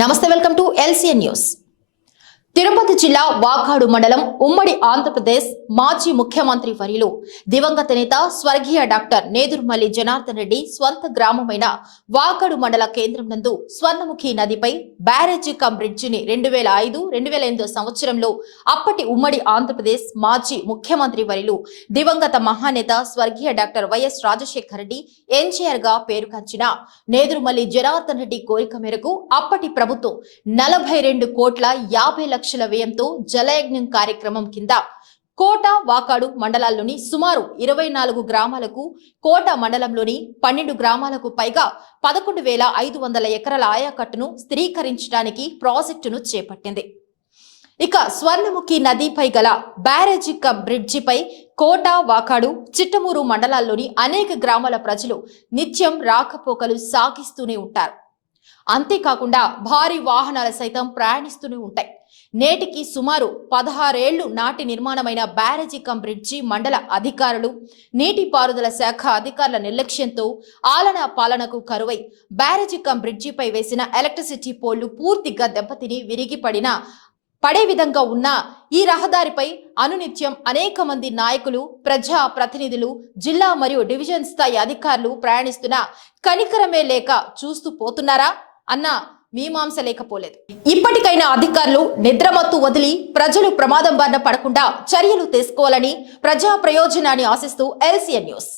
నమస్తే welcome to LCN news. Tirupati జిల్లా వాకాడు మండలం ఉమ్మడి ఆంధ్రప్రదేశ్ మాజీ ముఖ్యమంత్రి వరిలో దివంగత నేత స్వర్గీయ డాక్టర్ నేదురుమల్లి జనార్దన్ రెడ్డి స్వంత గ్రామమైన వాకాడు మండల కేంద్రం నందు స్వర్ణముఖి నదిపై బ్యారేజీ కమ్ బ్రిడ్జిని రెండు వేల ఐదు రెండు వేల ఎనిమిదో సంవత్సరంలో అప్పటి ఉమ్మడి ఆంధ్రప్రదేశ్ మాజీ ముఖ్యమంత్రి వరిలో దివంగత మహానేత స్వర్గీయ డాక్టర్ వైఎస్ రాజశేఖర రెడ్డి ఎన్జీఆర్గా పేరుగాంచిన నేదురుమల్లి జనార్దన్ రెడ్డి కోరిక మేరకు అప్పటి ప్రభుత్వం నలభై రెండు కోట్ల యాభై లక్షల వ్యయంతో జలయజ్ఞం కార్యక్రమం కింద కోట వాకాడు మండలాల్లోని సుమారు ఇరవై నాలుగు గ్రామాలకు కోట మండలంలోని పన్నెండు గ్రామాలకు పైగా పదకొండు వేల ఐదు వందల ఎకరాల ఆయాకట్టును స్థిరీకరించడానికి ప్రాజెక్టును చేపట్టింది. ఇక స్వర్ణముఖి నదిపై గల బ్యారేజీ కమ్ బ్రిడ్జిపై కోట వాకాడు చిట్టమూరు మండలాల్లోని అనేక గ్రామాల ప్రజలు నిత్యం రాకపోకలు సాగిస్తూనే ఉంటారు. అంతేకాకుండా భారీ వాహనాలు సైతం ప్రయాణిస్తూనే ఉంటాయి. నేటికి సుమారు పదహారేళ్ళు నాటి నిర్మాణమైన బ్యారేజీ కం బ్రిడ్జి మండల అధికారులు నీటిపారుదల శాఖ అధికారుల నిర్లక్ష్యంతో ఆలన పాలనకు కరువై బ్యారేజీ కం బ్రిడ్జిపై వేసిన ఎలక్ట్రిసిటీ పోల్లు పూర్తిగా దెబ్బతిని విరిగిపడిన పడే విధంగా ఉన్న ఈ రహదారిపై అనునిత్యం అనేక మంది నాయకులు ప్రజా ప్రతినిధులు జిల్లా మరియు డివిజన్ స్థాయి అధికారులు ప్రయాణిస్తున్న కనికరమే లేక చూస్తూ పోతున్నారా అన్న మీమాంస లేకపోలేదు ఇప్పటికైనా అధికారులు నిద్రమత్తు వదిలి ప్రజలు ప్రమాదం బారిన పడకుండా చర్యలు తీసుకోవాలని ప్రజా ప్రయోజనాన్ని ఆశిస్తూ ఎల్సీఎన్ న్యూస్.